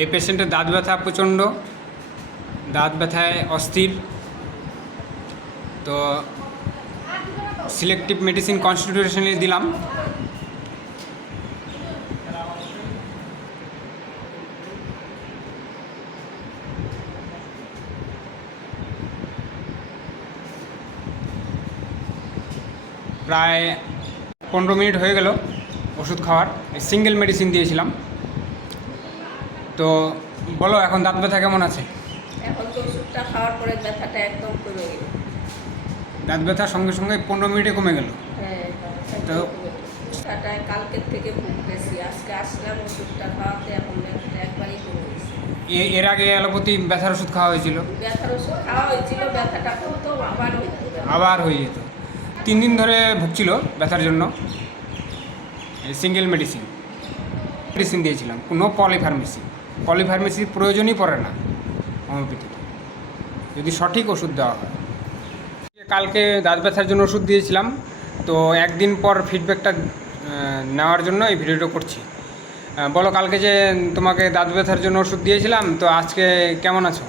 এই পেশেন্টের দাঁত ব্যথা প্রচণ্ড, দাঁত ব্যথায় অস্থির। তো সিলেক্টিভ মেডিসিন কনস্টিটিউশনালি দিলাম। প্রায় 15 মিনিট হয়ে গেল ওষুধ খাওয়ার, সিঙ্গেল মেডিসিন দিয়েছিলাম। তো বলো, এখন দাঁত ব্যথা কেমন আছে? এখন তো ওষুধটা খাওয়ার পরে ব্যথাটা একদম কমে গেল। দাঁত ব্যথা সঙ্গে সঙ্গে 15 মিনিটে কমে গেল। হ্যাঁ, তো ব্যথাটায় কালকের থেকে ভুগতেছি, আজকে আসলাম ওষুধটা খাওয়াতে, এখন ব্যথাটা একবারই কমে গেছে। এর আগে অ্যালোপ্যাথি ব্যথার ওষুধ খাওয়া হয়েছিল, ব্যথার ওষুধ খাওয়া হয়েছিল, ব্যথাটা কমতো আবার হয়ে যেত। 3 দিন ধরে ভুগছিল ব্যথার জন্য। সিঙ্গেল মেডিসিন দিয়েছিলাম, কোনো পলিফার্মেসির প্রয়োজনই পড়ে না হোমিওপ্যাথিতে, যদি সঠিক ওষুধ দেওয়া হয়। কালকে দাঁত ব্যথার জন্য ওষুধ দিয়েছিলাম, তো একদিন পর ফিডব্যাকটা নেওয়ার জন্য এই ভিডিওটা করছি। বলো, কালকে যে তোমাকে দাঁত ব্যথার জন্য ওষুধ দিয়েছিলাম, তো আজকে কেমন আছো?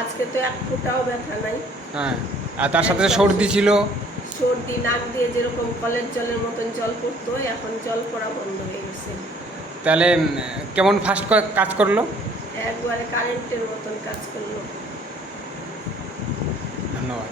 আজকে তো এক ফোঁটাও ব্যথা নাই। হ্যাঁ, আর তার সাথে সর্দি ছিল। সর্দি, নাক দিয়ে যেরকম কলের জলের মতন জল পড়তো, এখন জল পড়া বন্ধ হয়ে গেছে। তাহলে কেমন ফাস্ট কাজ করলো? একবারে কারেন্টের মতন কাজ করলো। ধন্যবাদ।